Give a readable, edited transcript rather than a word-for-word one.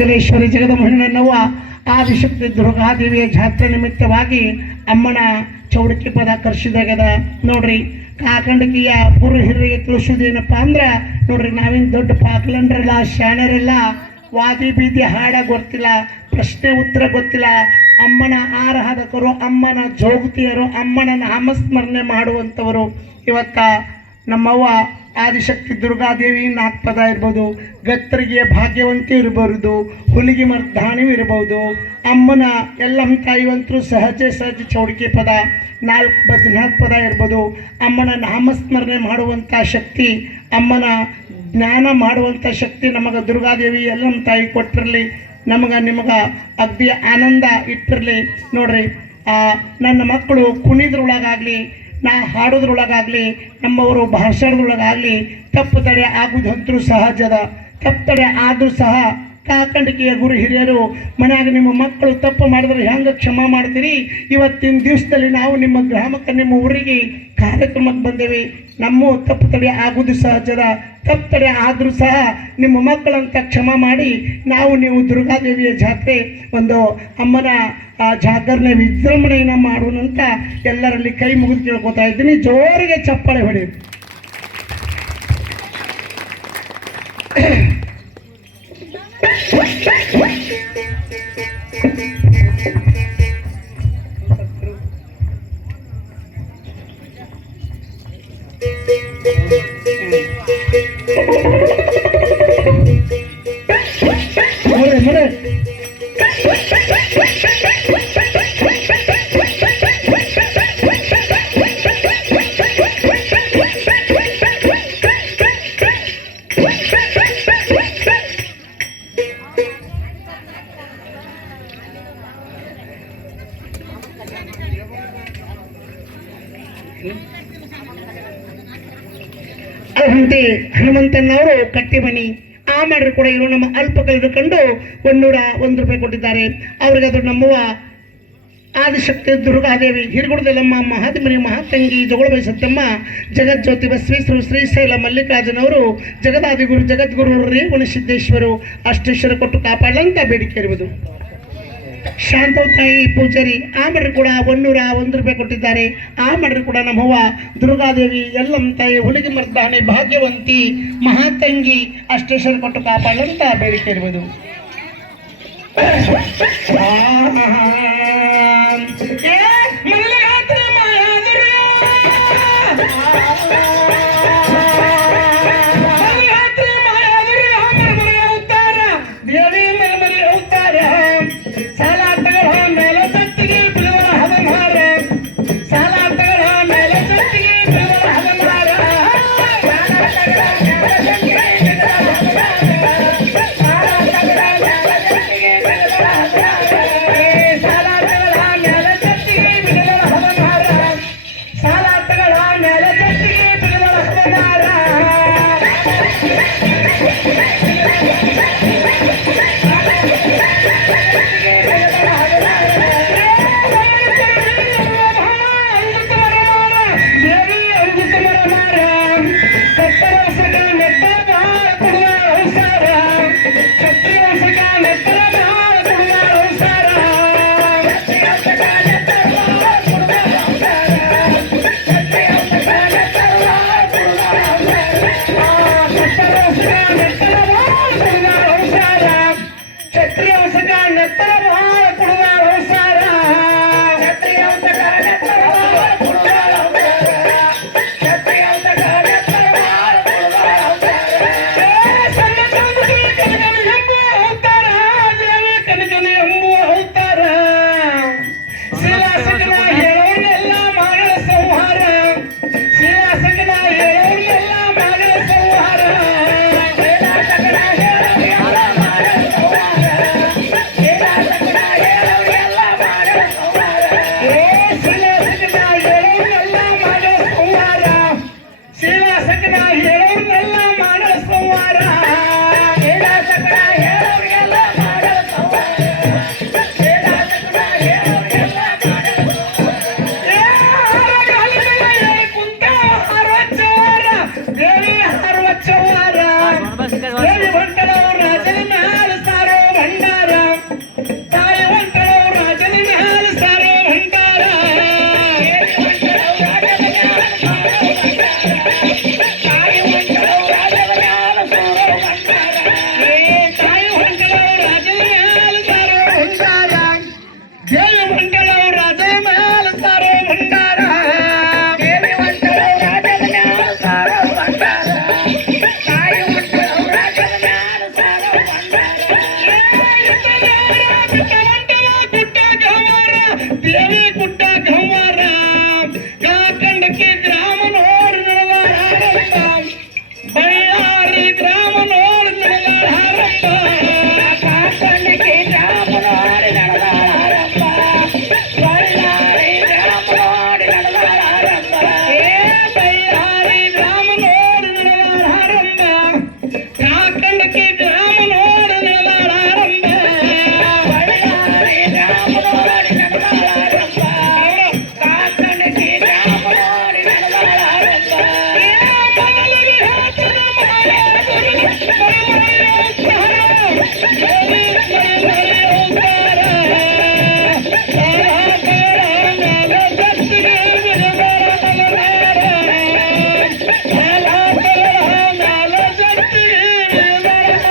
ಜಗದೇಶ್ವರಿ ಜಗದಮಹಿಳನ್ನವ್ವ ಆದಿಶಕ್ತಿ ದುರ್ಗಾದೇವಿಯ ಜಾತ್ರೆ ನಿಮಿತ್ತವಾಗಿ ಅಮ್ಮನ ಚೌಡಕಿ ಪದ ಕರ್ಸಿದಾಗದ ನೋಡ್ರಿ. ಕಾಕಂಡಕಿಯ ಪುರು ಹಿರಿಯರಿಗೆ ತಿಳಿಸೋದೇನಪ್ಪ ಅಂದ್ರೆ ನೋಡ್ರಿ, ನಾವೇನು ದೊಡ್ಡ ಪಾಕ್ಲಂಡ್ರಲ್ಲ, ಶಾಣರೆಲ್ಲ, ವಾದಿ ಬೀದಿ ಹಾಡ ಗೊತ್ತಿಲ್ಲ, ಪ್ರಶ್ನೆ ಉತ್ತರ ಗೊತ್ತಿಲ್ಲ. ಅಮ್ಮನ ಆರಾಧಕರು, ಅಮ್ಮನ ಜೋಗತಿಯರು, ಅಮ್ಮನ ನಾಮಸ್ಮರಣೆ ಮಾಡುವಂಥವರು. ಇವತ್ತ ನಮ್ಮವ್ವ ಆದಿಶಕ್ತಿ ದುರ್ಗಾದೇವಿ ನಾಲ್ಕು ಇರ್ಬೋದು, ಗತ್ತರಿಗೆ ಭಾಗ್ಯವಂತಿ ಇರಬಹುದು, ಹುಲಿಗೆ ಮರ್ದಾಣಿವು ಇರಬಹುದು. ಅಮ್ಮನ ಎಲ್ಲ ತಾಯಿವಂತರು ಸಹಜ ಚೌಡಿಕೆ ಪದ 4 ಪದ ಇರ್ಬೋದು. ಅಮ್ಮನ ನಾಮಸ್ಮರಣೆ ಮಾಡುವಂಥ ಶಕ್ತಿ, ಅಮ್ಮನ ಜ್ಞಾನ ಮಾಡುವಂಥ ಶಕ್ತಿ ನಮಗೆ ದುರ್ಗಾದೇವಿ ಎಲ್ಲ ತಾಯಿ ಕೊಟ್ಟಿರಲಿ. ನಿಮಗೆ ಅಗ್ದಿ ಆನಂದ ಇಟ್ಟಿರಲಿ. ನೋಡ್ರಿ, ನನ್ನ ಮಕ್ಕಳು ಕುಣಿದ್ರೊಳಗಾಗಲಿ, ನಾ ಹಾಡೋದ್ರೊಳಗಾಗಲಿ, ನಮ್ಮವರು ಭಾಷಣದೊಳಗಾಗಲಿ ತಪ್ಪು ತಡೆ ಆಗುವುದಂತೂ ಸಹಜದ. ತಪ್ಪು ತಡೆ ಆದರೂ ಸಹ ಕಾಕಂಡಿಕೆಯ ಗುರು ಹಿರಿಯರು ಮನೆಯಾಗ ನಿಮ್ಮ ಮಕ್ಕಳು ತಪ್ಪು ಮಾಡಿದ್ರೆ ಹೆಂಗೆ ಕ್ಷಮಾ ಮಾಡ್ತೀರಿ? ಇವತ್ತಿನ ದಿವಸದಲ್ಲಿ ನಾವು ನಿಮ್ಮ ಗ್ರಾಮಕ್ಕೆ, ನಿಮ್ಮ ಊರಿಗೆ ಕಾರ್ಯಕ್ರಮಕ್ಕೆ ಬಂದೇವಿ. ನಮ್ಮ ತಪ್ಪು ತಡೆ ಆಗುವುದು ಸಹಜದ. ತಪ್ಪು ತಡೆ ಆದರೂ ಸಹ ನಿಮ್ಮ ಮಕ್ಕಳಂತ ಕ್ಷಮಾ ಮಾಡಿ ನೀವು ದುರ್ಗಾದೇವಿಯ ಜಾತ್ರೆ ಒಂದು ಅಮ್ಮನ ಜಾಗರಣೆ ವಿಜೃಂಭಣೆಯನ್ನು ಮಾಡೋಣಂತ ಎಲ್ಲರಲ್ಲಿ ಕೈ ಮುಗಿದು ಕೇಳ್ಕೊತಾ ಇದ್ದೀನಿ. ಜೋರಿಗೆ ಚಪ್ಪಾಳೆ ಹೊಡಿ. ಅಂತೆ ಹನುಮಂತನವರು ಕಟ್ಟಿಮನಿ ಆ ಮಾಡ್ರಿ ಕೂಡ ಇವರು ನಮ್ಮ ಅಲ್ಪ ಕಳೆದುಕೊಂಡು 101 ರೂಪಾಯಿ ಕೊಟ್ಟಿದ್ದಾರೆ. ಅವ್ರಿಗೆ ಅದು ನಮ್ಮವ ಆದಿಶಕ್ತಿ ದುರ್ಗಾದೇವಿ ಹಿರಿಗುಡದಲ್ಲಮ್ಮ ಮಹಾದಿಮನಿ ಮಹಾತಂಗಿ ಜಗಳಬೈ ಸತ್ತಮ್ಮ ಜಗಜ್ಯೋತಿ ಬಸವೇಶ್ವರ ಶ್ರೀಶೈಲ ಮಲ್ಲಿಕಾರ್ಜುನವರು ಜಗದಾದಿಗುರು ಜಗದ್ಗುರು ರೇವಣಸಿದ್ದೇಶ್ವರು ಅಷ್ಟೇಶ್ವರ ಕೊಟ್ಟು ಕಾಪಾಡಲಂತ ಬೇಡಿಕೆ ಇರುವುದು. ಶಾಂತವತಾಯಿ ಪೂಜಾರಿ ಆ ಮಾಡ್ರಿ ಕೂಡ 101 ರೂಪಾಯಿ ಕೊಟ್ಟಿದ್ದಾರೆ. ಆ ಮಾಡ್ರಿ ಕೂಡ ನಮ್ಮವ್ವ ದುರ್ಗಾದೇವಿ ಎಲ್ಲಮ್ಮ ತಾಯಿ ಹುಲಿಗೆ ಮರ್ದಾಣಿ ಭಾಗ್ಯವಂತಿ ಮಹಾತಂಗಿ ಅಷ್ಟೇಶ್ವರ ಕೊಟ್ಟು ಕಾಪಾಡಲಂತ ಬೇಡಿಕೆ ಇರುವುದು. ಕ್ಷತ್ರಿಯ